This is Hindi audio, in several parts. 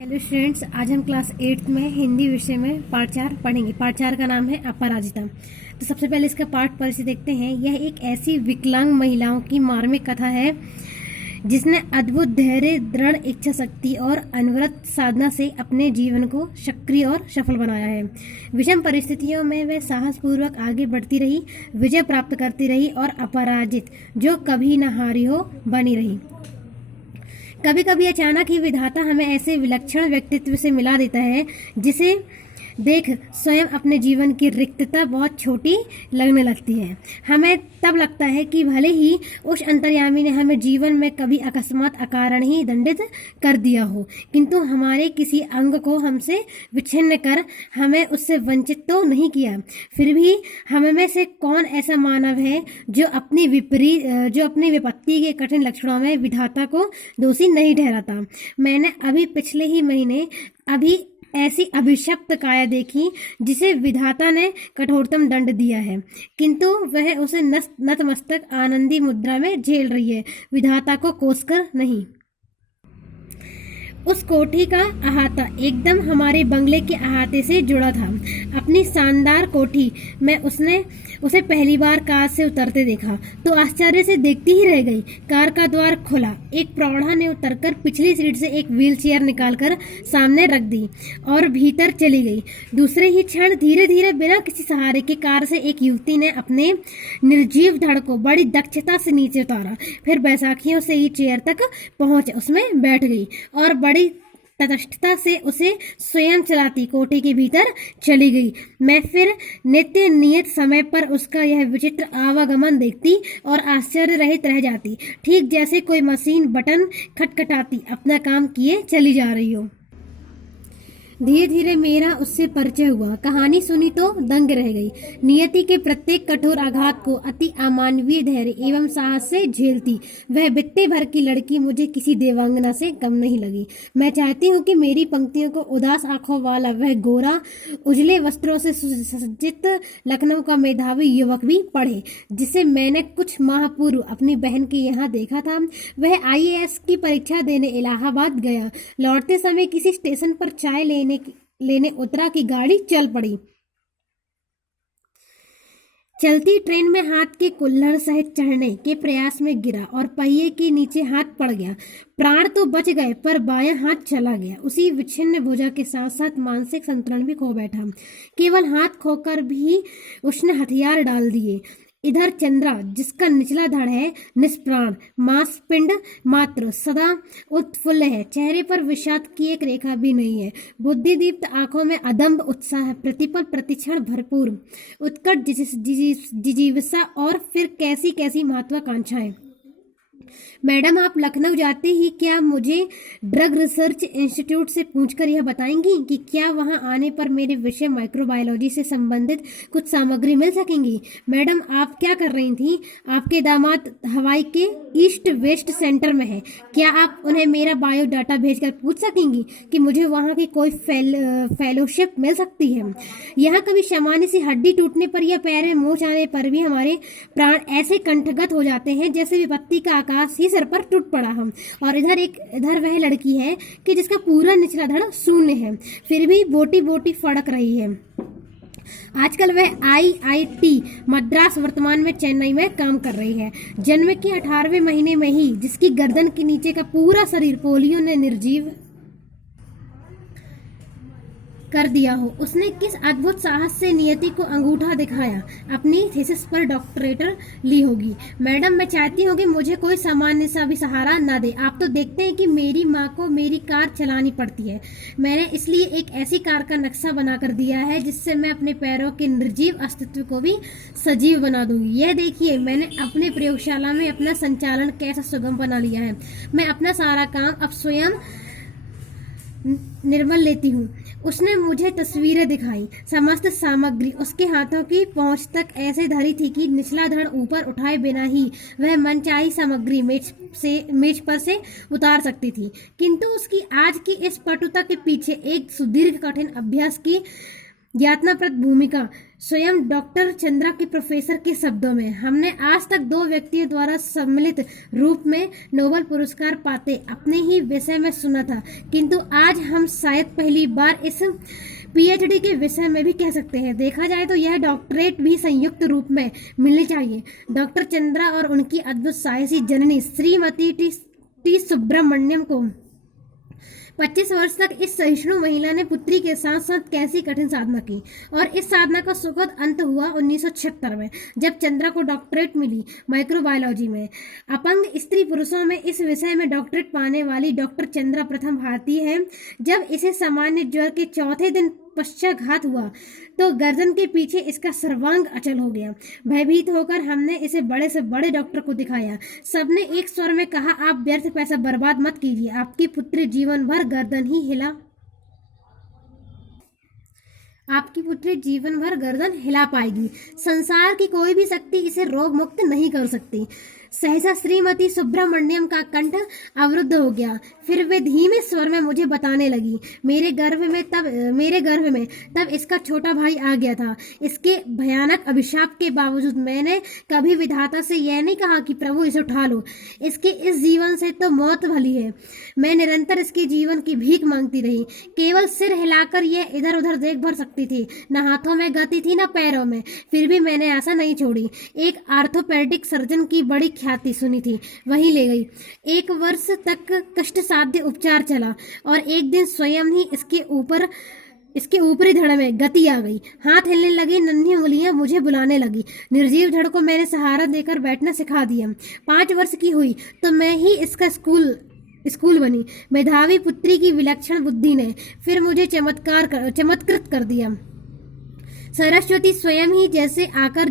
हेलो स्टूडेंट्स, आज हम क्लास 8 में हिंदी विषय में पाठ 4 पढ़ेंगे। पाठ 4 का नाम है अपराजिता। तो सबसे पहले इसका पाठ परिचय देखते हैं। यह एक ऐसी विकलांग महिलाओं की मार्मिक कथा है जिसने अद्भुत धैर्य, दृढ़ इच्छा शक्ति और अनवरत साधना से अपने जीवन को सक्रिय और सफल बनाया है। विषम परिस्थितियों में वह साहसपूर्वक आगे बढ़ती रही, विजय प्राप्त करती रही और अपराजित, जो कभी न हारी हो, बनी रही। कभी कभी अचानक ही विधाता हमें ऐसे विलक्षण व्यक्तित्व से मिला देता है जिसे देख स्वयं अपने जीवन की रिक्तता बहुत छोटी लगने लगती है। हमें तब लगता है कि भले ही उस अंतर्यामी ने हमें जीवन में कभी अकस्मात अकारण ही दंडित कर दिया हो, किंतु हमारे किसी अंग को हमसे विच्छिन्न कर हमें उससे वंचित तो नहीं किया। फिर भी हम में से कौन ऐसा मानव है जो अपनी विपत्ति के कठिन लक्षणों में विधाता को दोषी नहीं ठहराता। मैंने अभी पिछले ही महीने ऐसी अभिशप्त काया देखी जिसे विधाता ने कठोरतम दंड दिया है, किंतु वह उसे नतमस्तक आनंदी मुद्रा में झेल रही है, विधाता को कोसकर नहीं। उस कोठी का अहाता एकदम हमारे बंगले के अहाते से जुड़ा था। अपनी शानदार कोठी में उसे पहली बार कार से उतरते देखा तो आश्चर्य से देखती ही रह गई। कार का द्वार खुला, एक प्रौढ़ा ने उतरकर पिछली सीट से एक व्हील चेयर निकालकर सामने रख दी और भीतर चली गई। दूसरे ही क्षण धीरे धीरे बिना किसी सहारे के कार से एक युवती ने अपने निर्जीव धड़ को बड़ी दक्षता से नीचे उतारा, फिर बैसाखियों से ही चेयर तक पहुंच उसमें बैठ गई और बड़ी तटस्थता से उसे स्वयं चलाती कोठी के भीतर चली गई। मैं फिर नित्य नियत समय पर उसका यह विचित्र आवागमन देखती और आश्चर्य रहित रह जाती, ठीक जैसे कोई मशीन बटन खटखटाती अपना काम किए चली जा रही हो। धीरे धीरे मेरा उससे परिचय हुआ। कहानी सुनी तो दंग रह गई। नियति के प्रत्येक कठोर आघात को अति अमानवीय धैर्य एवं साहस से झेलती वह बित्ते भर की लड़की मुझे किसी देवांगना से कम नहीं लगी। मैं चाहती हूँ कि मेरी पंक्तियों को उदास आंखों वाला वह गोरा, उजले वस्त्रों से सुसज्जित लखनऊ का मेधावी युवक भी पढ़े, जिसे मैंने कुछ माह पूर्व अपनी बहन के यहाँ देखा था। वह IAS की परीक्षा देने इलाहाबाद गया। लौटते समय किसी स्टेशन पर चाय लेने उतरा कि गाड़ी चल पड़ी। चलती ट्रेन में हाथ के कुल्हड़ सहित चढ़ने के प्रयास में गिरा और पहिए के नीचे हाथ पड़ गया। प्राण तो बच गए पर बायां हाथ चला गया। उसी विच्छिन्न भुजा के साथ साथ मानसिक संतुलन भी खो बैठा। केवल हाथ खोकर भी उसने हथियार डाल दिए। इधर चंद्रा, जिसका निचला धड़ है निष्प्राण, मांसपिंड मात्र सदा उत्फुल्ल है, चेहरे पर विषाद की एक रेखा भी नहीं है। बुद्धिदीप्त आंखों में अदम्भ उत्साह, प्रतिपल प्रतिक्षण भरपूर उत्कट जिजीविषा और फिर कैसी कैसी महत्वाकांक्षाएं। मैडम, आप लखनऊ जाते ही क्या मुझे ड्रग रिसर्च इंस्टीट्यूट से पूछकर यह बताएंगी कि क्या वहां आने पर मेरे विषय माइक्रोबायोलॉजी से संबंधित कुछ सामग्री मिल सकेंगी? मैडम, आप क्या कर रही थी? आपके दामाद हवाई के ईस्ट वेस्ट सेंटर में है, क्या आप उन्हें मेरा बायोडाटा भेजकर पूछ सकेंगी कि मुझे वहां की कोई फेलोशिप मिल सकती है? यहाँ कभी सामान्य सी हड्डी टूटने पर या पैर में मोच आने पर भी हमारे प्राण ऐसे कंठगत हो जाते हैं जैसे विपत्ति का आकाश ही सर पर टूट पड़ा हम। और इधर वह लड़की है कि जिसका पूरा निचला धड़ शून्य है, फिर भी बोटी बोटी फड़क रही है। आजकल वह IIT मद्रास, वर्तमान में चेन्नई में काम कर रही है। जन्म के 18वें महीने में ही जिसकी गर्दन के नीचे का पूरा शरीर पोलियो ने निर्जीव कर दिया हो, उसने किस अद्भुत साहस से नियति को अंगूठा दिखाया अपनी थीसिस पर डॉक्टरेट ली होगी। मैडम, मैं चाहती हूँ कि मुझे कोई सामान्य सा भी सहारा ना दे। आप तो देखते हैं कि मेरी माँ को मेरी कार चलानी पड़ती है। मैंने इसलिए एक ऐसी कार का नक्शा बनाकर दिया है जिससे मैं अपने पैरों के निर्जीव अस्तित्व को भी सजीव बना दूंगी। यह देखिए, मैंने अपने प्रयोगशाला में अपना संचालन कैसा सुगम बना लिया है। मैं अपना सारा काम अब स्वयं निर्मल लेती हूँ। उसने मुझे तस्वीरें दिखाई। समस्त सामग्री उसके हाथों की पहुंच तक ऐसे धरी थी कि निचला धड़ ऊपर उठाए बिना ही वह मनचाही सामग्री मेज पर से उतार सकती थी। किंतु उसकी आज की इस पटुता के पीछे एक सुदीर्घ कठिन अभ्यास की यातनाप्रद भूमिका। स्वयं डॉक्टर चंद्रा के प्रोफेसर के शब्दों में, हमने आज तक 2 व्यक्तियों द्वारा सम्मिलित रूप में नोबेल पुरस्कार पाते अपने ही विषय में सुना था, किंतु आज हम शायद पहली बार इस पीएचडी के विषय में भी कह सकते हैं। देखा जाए तो यह डॉक्टरेट भी संयुक्त रूप में मिलनी चाहिए। डॉक्टर चंद्रा और उनकी अद्भुत साहसी जननी श्रीमती टी सुब्रमण्यम को 25 वर्ष तक इस सहिष्णु महिला ने पुत्री के साथ साथ कैसी कठिन साधना की, और इस साधना का सुखद अंत हुआ 1976 में, जब चंद्रा को डॉक्टरेट मिली माइक्रोबायोलॉजी में। अपंग स्त्री पुरुषों में इस विषय में डॉक्टरेट पाने वाली डॉक्टर चंद्रा प्रथम भारतीय है। जब इसे सामान्य ज्वर के चौथे दिन पश्चाघात हुआ तो गर्दन के पीछे इसका सर्वांग अचल हो गया। भयभीत होकर हमने इसे बड़े से बड़े डॉक्टर को दिखाया। सबने एक स्वर में कहा, आप व्यर्थ पैसा बर्बाद मत कीजिए, आपकी पुत्री जीवन भर गर्दन ही हिला आपकी पुत्री जीवन भर गर्दन हिला पाएगी। संसार की कोई भी शक्ति इसे रोग मुक्त नहीं कर सकती। सहसा श्रीमती सुब्रमण्यम का कंठ अवरुद्ध हो गया। फिर वे धीमे स्वर में मुझे बताने लगी, मेरे गर्भ में तब इसका छोटा भाई आ गया था। इसके भयानक अभिशाप के बावजूद मैंने कभी विधाता से यह नहीं कहा कि प्रभु इसे उठा लो, इसके इस जीवन से तो मौत भली है। मैं निरंतर इसके जीवन की भीख मांगती रही। केवल सिर हिलाकर यह इधर उधर देख भर सकती थी, न हाथों में गति थी न पैरों में। फिर भी मैंने आशा नहीं छोड़ी। एक आर्थोपेडिक सर्जन की बड़ी ख्याति सुनी थी, वहीं ले गई। 1 वर्ष तक कष्ट साध्य उपचार चला और एक दिन स्वयं ही इसके ऊपरी धड़ में गति आ गई। हाथ हिलने लगे, नन्ही उंगलियां मुझे बुलाने लगी। निर्जीव धड़ को मैंने सहारा देकर बैठना सिखा दिया। 5 वर्ष की हुई तो मैं ही इसका स्कूल बनी। मेधावी पुत्री की विलक्षण बुद्धि ने फिर मुझे चमत्कृत कर दिया। सरस्वती स्वयं ही जैसे आकर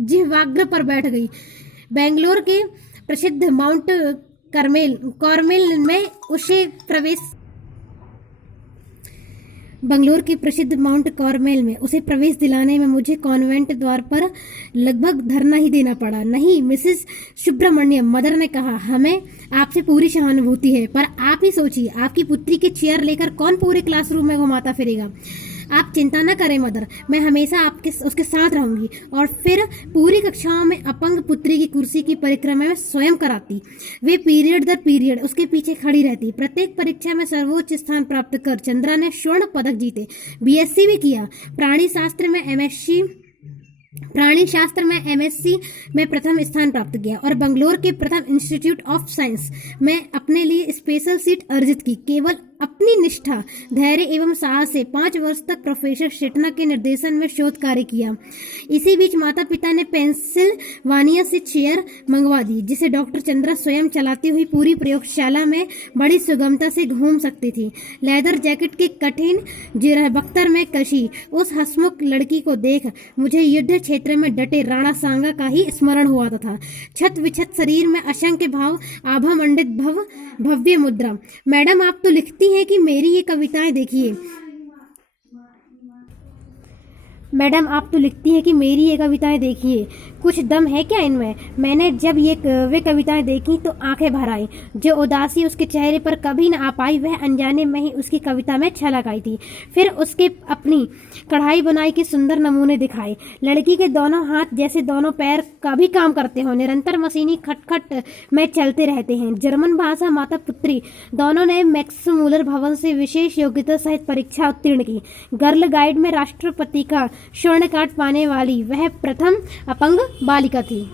जिह्वाग्र पर बैठ गई। बेंगलोर के प्रसिद्ध माउंट कार्मेल में उसे प्रवेश दिलाने में मुझे कॉन्वेंट द्वार पर लगभग धरना ही देना पड़ा। नहीं मिसेस सुब्रमण्यम, मदर ने कहा, हमें आपसे पूरी सहानुभूति है, पर आप ही सोचिए, आपकी पुत्री की चेयर लेकर कौन पूरे क्लासरूम में घुमाता फिरेगा। आप चिंता न करें मदर, मैं हमेशा उसके साथ रहूंगी। और फिर पूरी कक्षाओं में अपंग पुत्री की कुर्सी की परिक्रमा में स्वयं कराती। वे पीरियड दर पीरियड उसके पीछे खड़ी रहती। प्रत्येक परीक्षा में सर्वोच्च स्थान प्राप्त कर चंद्रा ने स्वर्ण पदक जीते। बीएससी भी किया। प्राणी शास्त्र में एमएससी में प्रथम स्थान प्राप्त किया और बंगलोर के प्रथम इंस्टीट्यूट ऑफ साइंस में अपने लिए स्पेशल सीट अर्जित की। केवल अपनी निष्ठा, धैर्य एवं साहस से 5 वर्ष तक प्रोफेसर शेटना के निर्देशन में शोध कार्य किया। इसी बीच माता पिता ने पेंसिल्वानिया से चेयर मंगवा दी, जिसे डॉक्टर चंद्रा स्वयं चलाती हुई पूरी प्रयोगशाला में बड़ी सुगमता से घूम सकती थी। लेदर जैकेट के कठिन जिरहबख्तर में कशी उस हंसमुख लड़की को देख मुझे युद्ध क्षेत्र में डटे राणा सांगा का ही स्मरण हुआ था। छत विछत शरीर में असंख्य भाव, आभा मंडित भव्य मुद्रा। मैडम, आप तो लिखती है कि मेरी ये कविताएं देखिए। मैडम, आप तो लिखती हैं कि मेरी ये कविताएं देखिए, कुछ दम है क्या इनमें। मैंने जब वे कविताएं देखी तो आंखें भर आई। जो उदासी उसके चेहरे पर कभी न आ पाई, वह अनजाने में ही उसकी कविता में छलक आई थी। फिर उसके अपनी कढ़ाई बुनाई के सुंदर नमूने दिखाए। लड़की के दोनों हाथ जैसे दोनों पैर का भी काम करते हो, निरंतर मशीनी खटखट में चलते रहते हैं। जर्मन भाषा माता पुत्री दोनों ने मैक्स मूलर भवन से विशेष योग्यता सहित परीक्षा उत्तीर्ण की। गर्ल गाइड में राष्ट्रपति का स्वर्ण कार्ड पाने वाली वह प्रथम अपंग बालिका थी।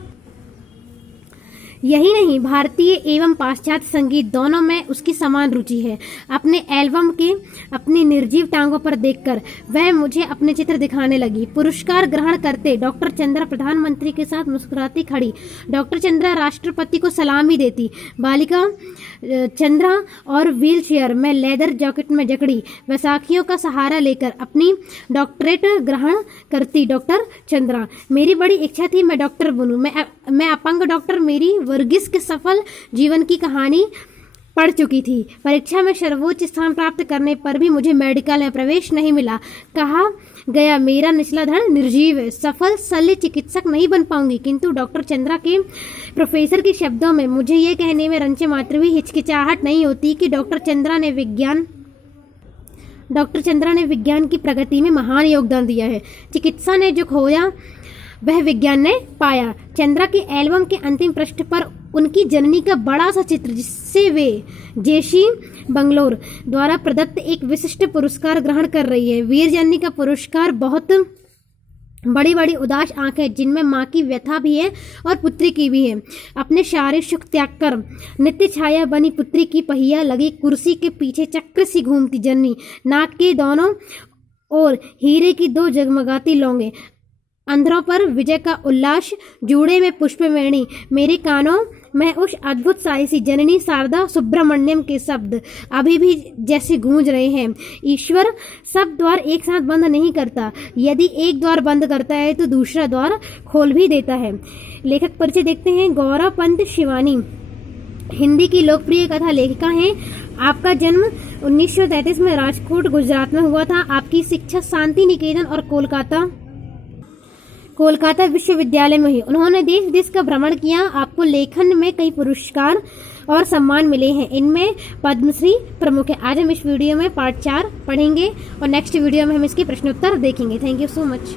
यही नहीं, भारतीय एवं पाश्चात्य संगीत दोनों में उसकी समान रुचि है। अपने एल्बम के अपनी निर्जीव टांगों पर देखकर वह मुझे अपने चित्र दिखाने लगी। पुरस्कार ग्रहण करते डॉक्टर चंद्रा प्रधानमंत्री के साथ मुस्कुराती खड़ी। डॉक्टर चंद्रा राष्ट्रपति को सलामी देती। बालिका चंद्रा और व्हील चेयर में लेदर जैकेट में जकड़ी बैसाखियों का सहारा लेकर अपनी डॉक्टरेट ग्रहण करती। डॉक्टर चंद्रा, मेरी बड़ी इच्छा थी मैं डॉक्टर बनूं। मैं अपंग डॉक्टर मेरी वर्गीस के सफल जीवन की कहानी पढ़ चुकी थी। परीक्षा में सर्वोच्च स्थान प्राप्त करने पर भी मुझे मेडिकल में प्रवेश नहीं मिला। कहा गया मेरा निचला धड़ निर्जीव है, सफल शल्य चिकित्सक नहीं बन पाऊंगी। किंतु डॉक्टर चंद्रा के प्रोफेसर के शब्दों में मुझे ये कहने में रंचे मात्र भी हिचकिचाहट नहीं होती कि डॉक्टर चंद्रा ने विज्ञान डॉक्टर चंद्रा ने विज्ञान की प्रगति में महान योगदान दिया है। चिकित्सा ने जो खोया वह विज्ञान ने पाया। चंद्रा के एल्बम के अंतिम पृष्ठ पर उनकी जननी का बड़ा सा चित्र, जिससे वे जेसी बंगलोर द्वारा प्रदत्त एक विशिष्ट पुरस्कार ग्रहण कर रही है। वीर जननी का पुरस्कार बहुत बड़ी बड़ी उदास आंखें, जिनमें माँ की व्यथा भी है और पुत्री की भी है। अपने शारीरिक सुख त्याग कर नित्य छाया बनी पुत्री की पहिया लगी कुर्सी के पीछे चक्र सी घूमती जननी, नाक के दोनों ओर हीरे की दो जगमगाती लौंगे, अंधरों पर विजय का उल्लास, जूड़े में पुष्पवेणी, मेरे कानों में उस अद्भुत साहसी जननी शारदा सुब्रमण्यम के शब्द अभी भी जैसे गूंज रहे हैं। ईश्वर सब द्वार एक साथ बंद नहीं करता, यदि एक द्वार बंद करता है तो दूसरा द्वार खोल भी देता है। लेखक परिचय देखते हैं। गौरव पंत शिवानी हिंदी की लोकप्रिय कथा लेखिका हैं। आपका जन्म 1933 में राजकोट गुजरात में हुआ था। आपकी शिक्षा शांति निकेतन और कोलकाता विश्वविद्यालय में हुई। उन्होंने देश विदेश का भ्रमण किया। आपको लेखन में कई पुरस्कार और सम्मान मिले हैं, इनमें पद्मश्री प्रमुख है। आज हम इस वीडियो में पार्ट 4 पढ़ेंगे और नेक्स्ट वीडियो में हम इसके प्रश्नोत्तर देखेंगे। Thank you so much.